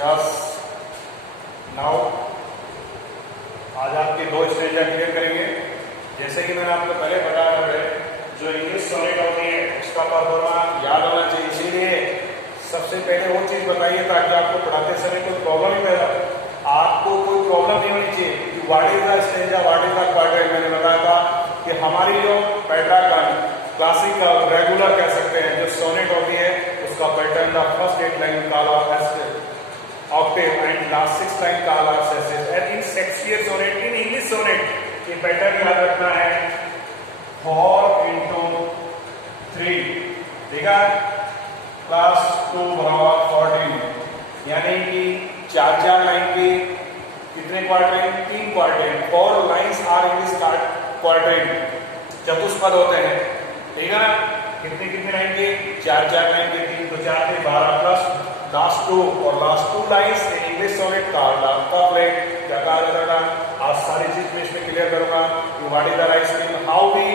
Yes now आज आपके दो स्टेंजा क्लियर करेंगे। जैसे कि मैंने आपको पहले बताया है, जो इंग्लिश सोनेट होती है उसका परफॉर्मा याद होना चाहिए। इसीलिए सबसे पहले वो चीज बताइए ताकि आपको पढ़ाते समय कोई प्रॉब्लम ही पैदा, आपको कोई प्रॉब्लम नहीं होनी चाहिए कि what is the stanza, what is the quadrant. मैंने बताया था कि हमारी जो पैटर्न क्लासिकल रेगुलर कह सकते हैं, जो सोनेट होती है उसका पैटर्न द फर्स्ट 8 लाइन काला octave and last 6 line काला cessus। and in Shakespeare sonnet, in English sonnet ये पैटर्न याद रखना है 4x3, ठीक है। क्लास 2 बराबर 14, यानी कि 4 लाइन के कितने quadrant, 3 quadrant. 4 lines are in this quadrant, चतुष्पद होते हैं, ठीक है ना। कितने लाइन के, 4 लाइन के, 3 तो 4 के 12 प्लस लास्ट 2 और लास्ट 2 लाइंस इंग्लिश सोनेट का प्लेट क्या कहा जाता था। आज सारी चीज मैं इसमें क्लियर करूंगा कि what is the right stream, how we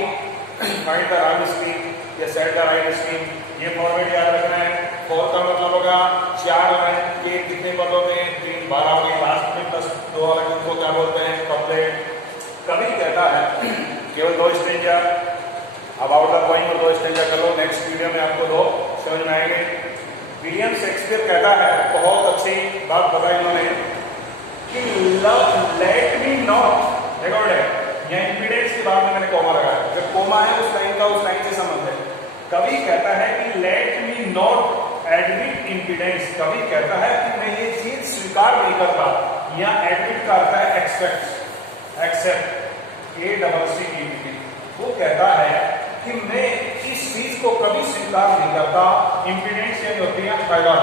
find the right stream या सेट द राइट स्ट्रीम। ये फॉर्मेट याद रखना है। 4 का मतलब होगा 4 लाइन के कितने पद होते हैं, 3, 12 के लास्ट में प्लस 2 वाला जिनको क्या बोलते हैं, कपलेट। कभी कहता है केवल 2 स्टेंजा, अबाउट द पॉइंट और 2 स्टेंजा कर लो, नेक्स्ट वीडियो में आपको 2 समझ में आएंगे। विलियम शेक्सपियर कहता है, बहुत अच्छी बात बताई उन्होंने कि love let me not, record है यहाँ इंपीडेंस के बाद में मैंने कोमा लगाया, जब कोमा है उस लाइन का उस लाइन से संबंध है। कवि कहता है कि let me not admit impedance, कवि कहता है कि मैं ये चीज स्वीकार नहीं करता। यहाँ एडमिट का अर्थ है एक्सेप्ट, एक्सेप्ट ACCEPT। वो कहता है कि मैं इस चीज को कभी स्वीकार नहीं करता। इंपीडेंस यानी होती है हर्डल,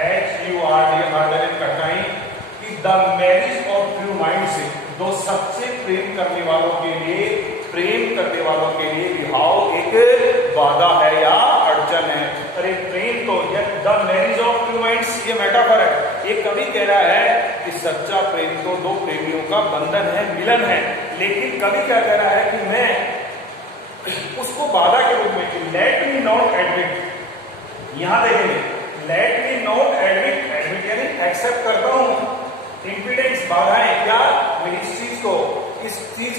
HURD कठिनाई, कि the marriage of true minds, दो सच्चे प्रेम करने वालों के लिए, प्रेम करने वालों के लिए विवाह एक बाधा है या अड़चन है। अरे प्रेम तो the marriage of true minds ये मेटाफर है। ये कभी कह रहा है कि सच्चा प्रेम तो दो प्रेमियों का बंधन है, मिलन है। लेकिन कभी क्या कह रहा है कि मैं उसको बाधा के रूप में, लेट मी नॉट एडमिट। यहां देखेंगे, let me not admit, admit यानी एक्सेप्ट करता हूं इंपीडेंस, बाधाएं, क्या मैं इस चीज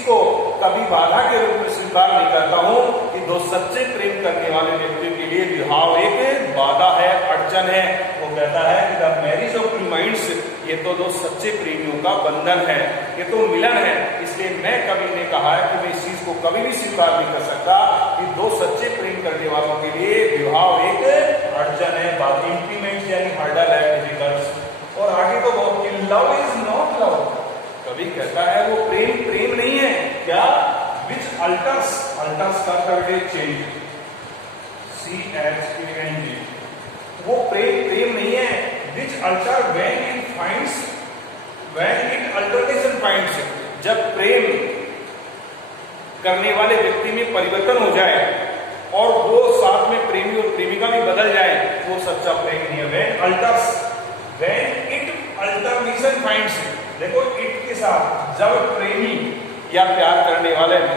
को कभी बाधा के रूप में स्वीकार नहीं करता हूं कि दो सच्चे प्रेम करने वाले व्यक्तियों के लिए विवाह एक बाधा है, अड़चन है। वो कहता है कि the marriage of two minds, ये तो दो सच्चे प्रेमियों का बंधन है, ये तो मिलन है। इसलिए मैं कवि ने कहा है कि मैं इस चीज को कभी भी स्वीकार नहीं कर सकता कि दो सच्चे प्रेम करने वालों के लिए विवाह एक अड़चन है, बात इंप्लीमेंट यानी हर्डल है, डिफिकल्ट। और आगे तो बहुत कि लव इज नॉट लव, कभी कहता है वो प्रेम प्रेम नहीं है, क्या, विच अल्टर्स, अल्टर्स का करके चेंज, CHANG, वो प्रेम प्रेम नहीं है, which alter when it finds, when it alteration finds, जब प्रेम करने वाले व्यक्ति में परिवर्तन हो जाए और वो साथ में प्रेमी और प्रेमिका भी बदल जाए, वो सच्चा प्रेम नहीं है। When altars, when it alteration finds, देखो इट के साथ जब प्रेमी या प्यार करने वाले में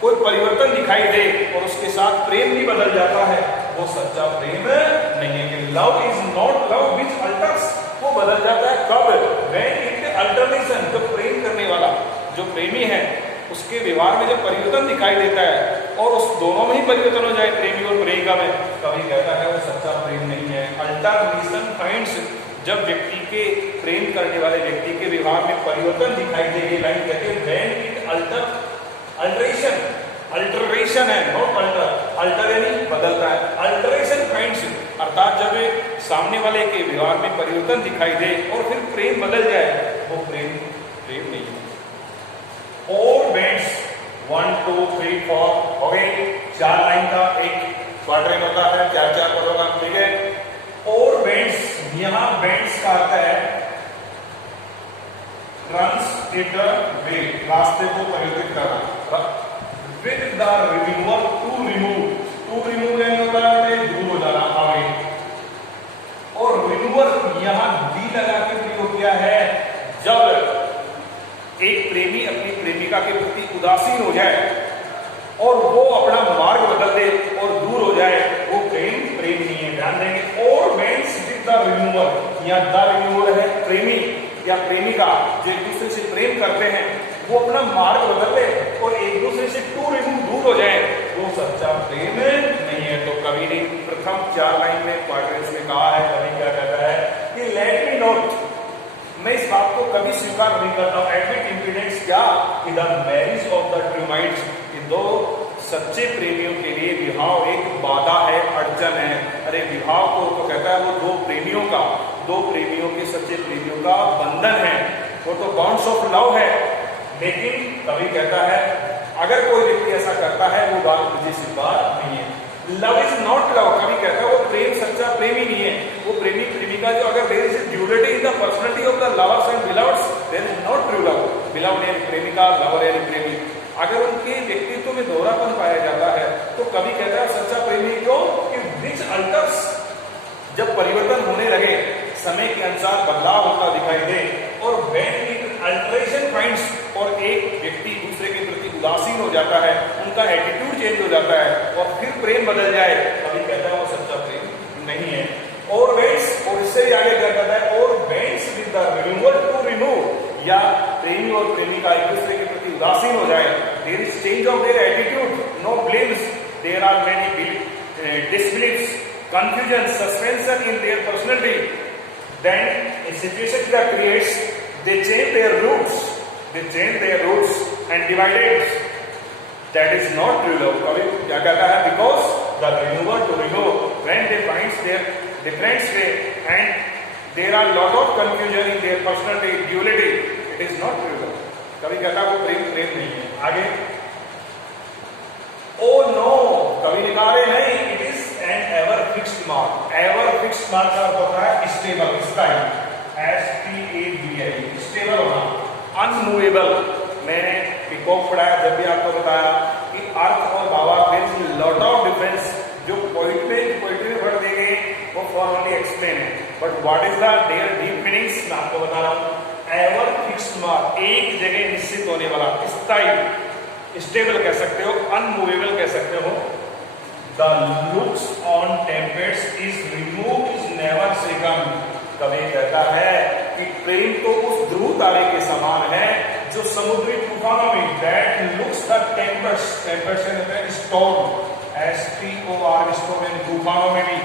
कोई परिवर्तन दिखाई दे और उसके साथ प्रेम भी बदल जाता है, वो सच्चा प्रेम नहीं है। कि love is not love which altars, वो बदल जाता है कब, व्हेन इट अल्टरनेशन, जो प्रेम करने वाला जो प्रेमी है उसके व्यवहार में जब परिवर्तन दिखाई देता है और उस दोनों में ही परिवर्तन हो जाए, प्रेमी और प्रेमिका में, कभी कहता है वो सच्चा प्रेम नहीं है। अल्टरनेशन फाइंड्स, जब व्यक्ति के प्रेम करने वाले व्यक्ति के व्यवहार में परिवर्तन दिखाई दे, ये लाइन कहते हैं when it alter, alteration, alteration है नॉट अल्टर, अल्टर यानी बदलता है, अल्टरेशन फाइंड्स, अर्थात जब सामने वाले के व्यवहार में परिवर्तन दिखाई दे और फिर प्रेम बदल जाए, वो प्रेम प्रेम नहीं है। 4 बेंड्स, 1 2 3 4 हो गए, 4 लाइन का एक क्वाड्रेंट होता है, 4 पदों का, ठीक है। और बेंड्स, यहां बेंड्स का अर्थ है रन्स इट वे, रास्ते को परिवर्तित करना, with the remover, to remove यानी होता है दूर हो जाना, आगे। और रिमूवर यहां डी लगा के प्रयोग किया है जब एक प्रेमी अपनी प्रेमिका के प्रति उदासीन हो जाए और वो अपना मार्ग बदल दे और दूर हो जाए, वो प्रेम प्रेम नहीं है, ध्यान देंगे। और बेंड्स विद द रिन्यूअल। या द रिन्यूअल है प्रेमी या प्रेमिका जो एक दूसरे से प्रेम करते हैं वो अपना मार्ग बदल ले और एक दूसरे से टू रिन्यू दूर हो जाए, वो सच्चा प्रेम नहीं है। तो कवि ने प्रथम 4 लाइन में क्वाड्रेंट्स में कहा है, कवि क्या कहता है कि लेट मी नोट, मैं इस बात को कभी स्वीकार नहीं करता हूं, एडमिट इंपीडेंस क्या कि द मैरिज ऑफ द ट्रूमाइट्स, कि दो सच्चे प्रेमियों के लिए विवाह एक बाधा है, अड़चन है। अरे विवाह को तो कहता है वो दो प्रेमियों के सच्चे प्रेमियों का बंधन है, वो तो बॉन्ड्स ऑफ लव है। लेकिन कवि कहता है अगर कोई व्यक्ति ऐसा करता है वो बात मुझे स्वीकार नहीं है। लव इज नॉट लव, कवि कहता है वो प्रेम सच्चा प्रेम ही नहीं है। वो प्रेमी प्रेमिका जो अगर there is duality in the personality of the lovers and beloveds, there is not true love. Beloved यानी प्रेमिका, लवर यानी प्रेमी, अगर उनके व्यक्तित्व में दोहरापन पाया जाता है तो कवि कहता है सच्चा प्रेमी क्यों कि विच अल्टर्स, जब परिवर्तन होने लगे, समय के अनुसार बदलाव होता दिखाई दे, और व्हेन अल्टरेशन फाइंड्स, और एक व्यक्ति दूसरे के प्रति उदासीन हो जाता है, उनका एटीट्यूड चेंज हो जाता है और फिर प्रेम बदल जाए, कभी कहता है वो सच्चा प्रेम नहीं है। और वेंट्स, और इससे आगे क्या कहता है, और wents with the renewal to renew, या प्रेमी और प्रेमिका एक दूसरे के प्रति उदासीन हो जाए, there is change of their attitude, no blames, there are many disbeliefs, confusion, suspension in their personality, then in situation that creates, they change their roots and divided. That is not true love. कभी क्या कहता है, because the renewal to renew, when they find their different way and there are lot of confusion in their personality, duality, it is not true love. कभी कहता है वो प्रेम नहीं है। आगे Oh no, कवि ने कहा नहीं, it is an ever fixed mark. Ever fixed mark का अर्थ होता है stable, स्थायी, STABLE, stable होना, unmovable। मैंने पिकॉक पढ़ाया, जब भी आपको बताया कि अर्थ और भावार्थ में लॉट ऑफ डिफरेंस जो पोइट्री में पढ़ देंगे वो फॉर्मली एक्सप्लेन है, but what is the their deep meanings मैं आपको बता रहा हूँ। एवर फिक्स्ड मार्क, एक जगह निश्चित होने वाला, स्थायी, स्टेबल कह सकते हो, अनमूवेबल कह सकते हो। The looks on tempests is remove is never shaken. कवि कहता है कि प्रेम तो उस ध्रुव तारे के समान है जो समुद्री तूफानों में, दैट लुक्स द टेम्पेट्स, टेम्पेट्स है स्टॉर्म, STOR, स्टॉर्म, तूफानों में भी,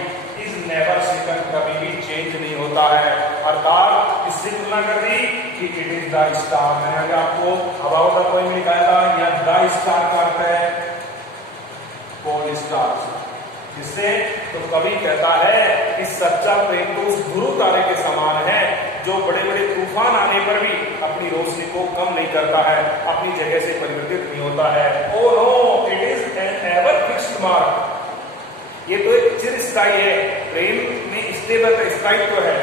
इज नेवर सेकन, कभी भी चेंज नहीं होता है। अर्थात इससे तुलना कर दी कि इट इज द स्टार। मैंने आपको अबाउट द पोएम लिखाया था, या द स्टार का अर्थ है पोल स्टार, जिससे तो कवि कहता है कि सच्चा प्रेम तो उस ध्रुव तारे के समान है जो बड़े बड़े तूफान आने पर भी अपनी रोशनी को कम नहीं करता है, अपनी जगह से परिवर्तित नहीं होता है। Oh no, it is an ever fixed mark. ये तो एक चिरस्थायी है, प्रेम में स्टेबल का स्थायित्व है।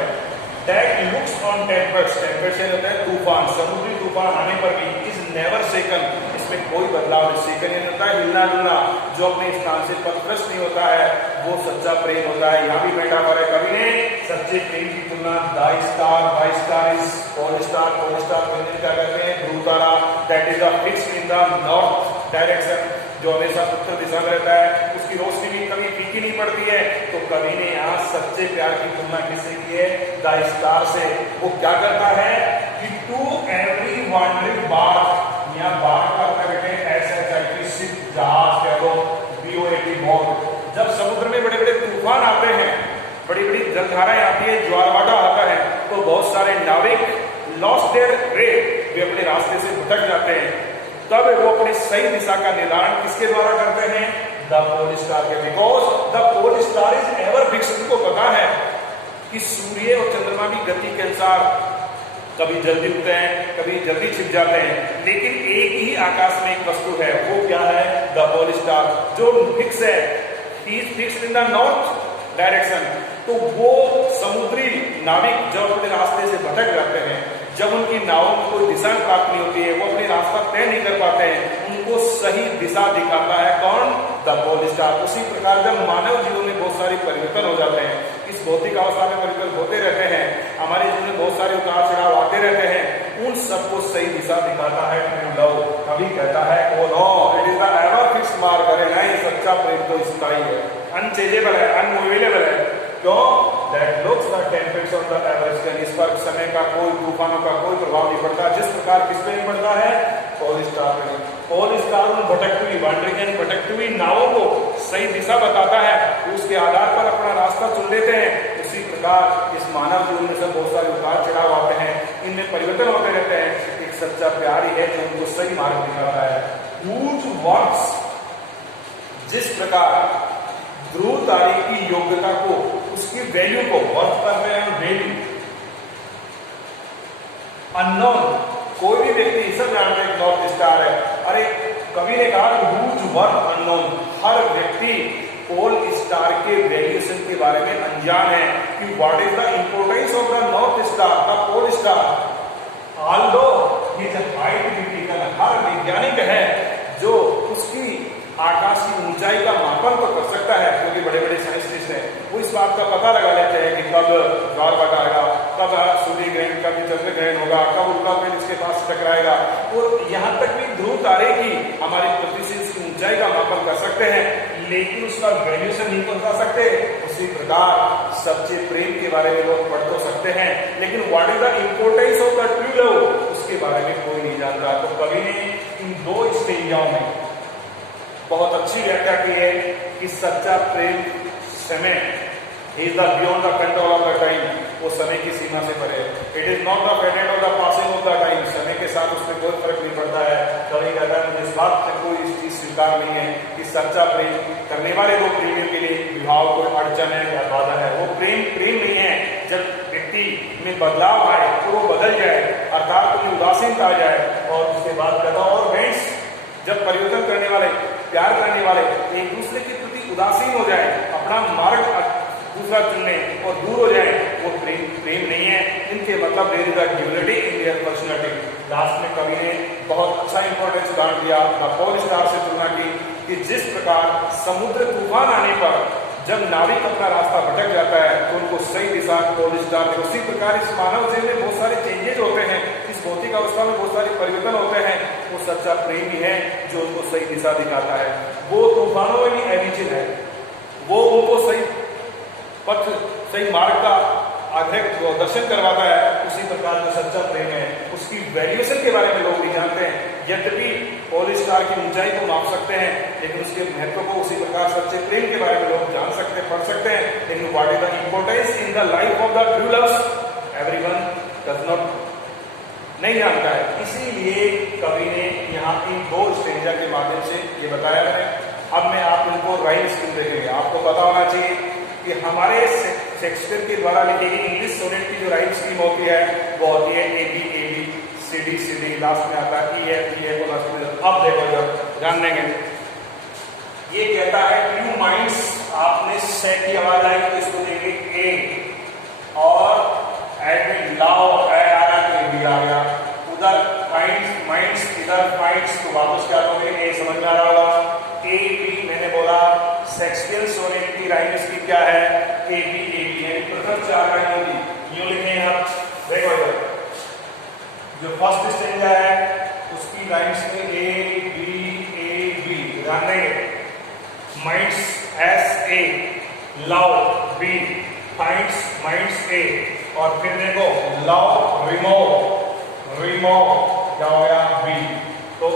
दैट लुक्स ऑन टेम्पेट्स, टेम्पेट्स होता है तूफान, समुद्री तूफान आने पर भी, इज नेवर सेकन, इसमें कोई बदलाव नहीं। सेकन ये होता है हिलना डुलना, जो अपने स्थान से पथभ्रष्ट नहीं होता है, वो सच्चा प्रेम होता है। यहाँ भी मेटाफर है, कवि ने सच्चे प्रेम की तुलना the star, by star is pole star, pole star क्या कहते हैं, ध्रुव तारा, that is the fixed in the north direction, जो हमेशा उत्तर दिशा में रहता है, उसकी रोशनी भी कभी फीकी नहीं पड़ती है। तो कवि ने यहाँ सच्चे प्यार की तुलना किससे की है, द स्टार से। वो क्या करता है कि टू एवरी वॉन्डरिंग बार्क, यहाँ बार्क का करके SHIP शिप, जहाज कह लो, BOAT बोट, जब समुद्र में बड़े बड़े तूफान आते हैं, बड़ी बड़ी जलधाराएं आती है, ज्वारभाटा आता है, तो बहुत सारे नाविक लॉस्ट देयर वे, वे अपने रास्ते से भटक जाते हैं। तब वो अपनी सही दिशा का निर्धारण किसके द्वारा करते हैं, द पोल स्टार के। Because the pole star is ever fixed. उनको पता है कि सूर्य और चंद्रमा भी गति के अनुसार कभी जल्दी उठते हैं, कभी जल्दी छिप जाते हैं, लेकिन एक ही आकाश में एक वस्तु है, वो क्या है, द पोल स्टार, जो फिक्स है, he is fixed in the north direction. तो वो समुद्री नाविक जब अपने रास्ते से भटक जाते हैं, जब उनकी नावों में कोई दिशा प्राप्त नहीं होती है, वो अपनी रास्ता तय नहीं कर पाते हैं, उनको सही दिशा दिखाता है कौन, द पोल स्टार। उसी प्रकार जब मानव जीवन में बहुत सारे परिवर्तन हो जाते हैं, इस भौतिक अवस्था में परिवर्तन होते रहते हैं, हमारे जीवन में बहुत सारे उतार चढ़ाव आते रहते हैं, उन सबको सही दिशा दिखाता है ट्रू लव। कभी कहता है oh no, it is the ever fixed mark. अरे नहीं, सच्चा प्रेम तो स्थायी है, अनचेंजेबल है, अनमूवेबल है। क्यों? that looks the tempest on the average can, इस पर समय का कोई तूफानों का कोई प्रभाव नहीं पड़ता, जिस प्रकार किस पे नहीं पड़ता है, पोल स्टार पे। पोल स्टार उन भटकती हुई वांडरिंग यानी भटकती हुई नावों को सही दिशा बताता है, उसके आधार पर अपना रास्ता चुन लेते हैं। उसी प्रकार इस मानव जीवन में से बहुत सारे उतार चढ़ाव आते हैं, इनमें परिवर्तन होते रहते हैं। एक सच्चा प्यार ही है जो उनको सही मार्ग दिखाता है। Whose works, जिस प्रकार ध्रुव तारे की योग्यता को, उसकी वैल्यू को, वर्थ कर रहे हैं वैल्यू, अननोन, कोई भी व्यक्ति सब जानते हैं नॉर्थ स्टार है। अरे कवि ने कहा whose work unknown, हर व्यक्ति पोल स्टार के वैल्यूएशन के बारे में अनजान है कि what is the importance of the north star, the pole star. Although his height be taken, हर वैज्ञानिक है जो उसकी आकाश की ऊंचाई का मापन तो कर सकता है, क्योंकि बड़े बड़े साइंटिस्ट हैं, वो इस बात का पता लगा लेते हैं कि कब ज्वार आएगा, कब सूर्य ग्रहण, कब चंद्र ग्रहण होगा, कब उल्का पिंड इसके पास टकराएगा। और यहाँ तक भी ध्रुव तारे की हमारी पृथ्वी से उसकी ऊंचाई का मापन कर सकते हैं, लेकिन उसका वैल्यूएशन नहीं बता सकते। उसी प्रकार सच्चे प्रेम के बारे में लोग पढ़ तो सकते हैं, लेकिन what is the importance of the true love, उसके बारे में कोई नहीं जानता। तो कवि ने इन दो स्टेंजाओं में बहुत अच्छी व्याख्या की है कि सच्चा प्रेम समय is the beyond the control of the time, वो समय की सीमा से परे। It is not the patent of the passing of the time, समय के साथ उसमें कोई फर्क नहीं पड़ता है। कभी कहता है मुझे इस बात से कोई चीज स्वीकार नहीं है कि सच्चा प्रेम करने वाले दो प्रेमियों के लिए विवाह कोई अड़चन है या बाधा है। वो प्रेम नहीं है। जब व्यक्ति में बदलाव आए तो वो बदल जाए, अर्थात उन्हें उदासीनता आ जाए, और उसके बाद कहता और फ्रेंड्स, जब परिवर्तन करने वाले, प्यार करने वाले एक दूसरे के प्रति उदासीन हो जाए, अपना मार्ग दूसरा चुनने और दूर हो जाए, वो प्रेम नहीं है। इनके मतलब there is a duality in their personality. Last में कवि ने बहुत अच्छा इंपॉर्टेंस उदाहरण दिया, द पोल स्टार से तुलना की कि जिस प्रकार समुद्र तूफान आने पर जब नाविक अपना रास्ता भटक जाता है तो उनको सही दिशा पोल स्टार दे, उसी प्रकार इस मानव जीवन में बहुत सारे चेंजेज होते हैं, इस भौतिक अवस्था में बहुत सारे परिवर्तन होते हैं। वो सच्चा प्रेम ही है जो उनको सही दिशा दिखाता है। वो तूफानों में भी अविचल है, वो उनको सही पथ, सही मार्ग का दर्शन करवाता है। उसी प्रकार जो सच्चा प्रेम है उसकी वैल्यूएशन के बारे में लोग नहीं जानते हैं। यद्यपि पोल स्टार की ऊंचाई को माप सकते हैं, लेकिन उसके महत्व को उसी प्रकार सच्चे प्रेम के बारे में लोग जान सकते हैं, पढ़ सकते हैं, लेकिन what is the importance in the life of the true loves, everyone does not, नहीं जानता है। इसीलिए कवि ने यहाँ इन दो स्टेंजा के माध्यम से ये बताया है। अब मैं आप उनको राइम स्कीम देखेंगे। आपको पता होना चाहिए कि हमारे शेक्सपियर के द्वारा लिखी गई इंग्लिश सोनेट की जो राइम स्कीम होती है वो होती है A B C D, last में आता है ई एफ को लास्ट में। अब देखो जब जान लेंगे, ये कहता है ट्रू माइंड्स, आपने से की आवाज आई तो इसको देंगे ए, और एड लाव एड आ रहा तो बी आ गया, उधर माइंड्स इधर फाइट्स, तो वापस क्या करोगे ए, समझ में आ रहा होगा। ए बी मैंने बोला शेक्सपियर सोनेट की राइम स्कीम क्या है, ए बी है, प्रथम चार लाइनों की यूं लिखेंगे आप। देखो इधर जो फर्स्ट स्टेंजा है उसकी राइम्स में ए बी ध्यान देंगे। Minds S A, love B, finds minds A, और फिर देखो लव रिमूव क्या हो गया बी। तो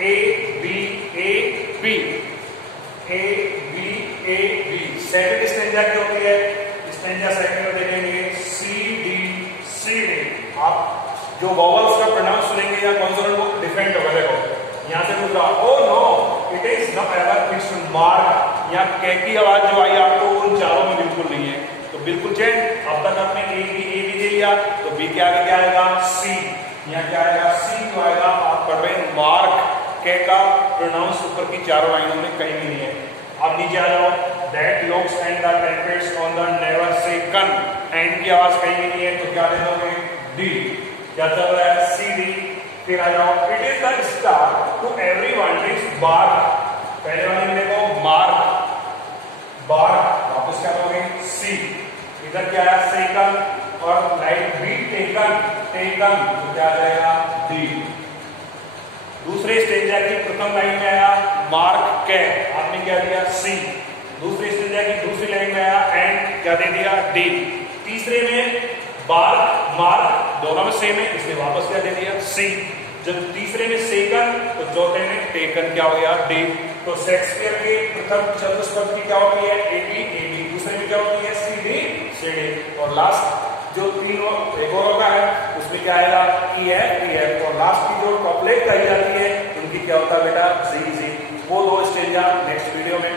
ए बी सेकंड स्टेंजा क्या होती है, स्टेंजा सेकंड में देखेंगे सी डी। आप जो वॉवल्स का प्रोनाउंस सुनेंगे या कॉन्सोनेंट वो डिफरेंट होगा। देखो यहाँ से पूछा oh no it is not ever fixed mark, यहाँ के की आवाज जो आई आपको उन चारों में बिल्कुल नहीं है, तो बिल्कुल चेंज। अब तक आपने ए बी दे लिया, तो बी के आगे क्या आएगा सी, यहाँ क्या आएगा सी क्यों आएगा, आप पढ़ रहे हैं मार्क के का प्रोनाउंस ऊपर की चारों लाइनों में कहीं भी नहीं है। अब नीचे आ जाओ, that looks and the Tempest on the never say कन, एंड की आवाज कहीं भी नहीं है, तो क्या दे दोगे डी, क्या चल रहा है सी डी। फिर आ जाओ, it is the star to every wandering bark, पहले वाले में देखो मार्क बार, वापस क्या करोगे सी, इधर क्या है सेकंड, और लाइट बी टेकन, तो क्या आ जाएगा डी। दूसरे स्टेंजा की प्रथम लाइन में आया मार्क के, आपने क्या दिया सी, दूसरी स्टेंजा की दूसरी लाइन में आया एंड क्या दे दिया डी। तीसरे में बार मार्क दोनों में सेम है इसलिए वापस क्या दे दिया सी। जब तीसरे में सेकंड तो चौथे में टेकन क्या हो गया डी। तो शेक्सपियर के प्रथम चतुष्पद की क्या होती है एबी एबी, दूसरे में क्या होती है सीडी सीडी, और लास्ट जो तीनों एक और का है उसमें क्या आएगा ई एफ, और लास्ट की जो टॉपलेट कही जाती है उनकी क्या होता है बेटा जी जी। वो दो स्टेंजा नेक्स्ट वीडियो में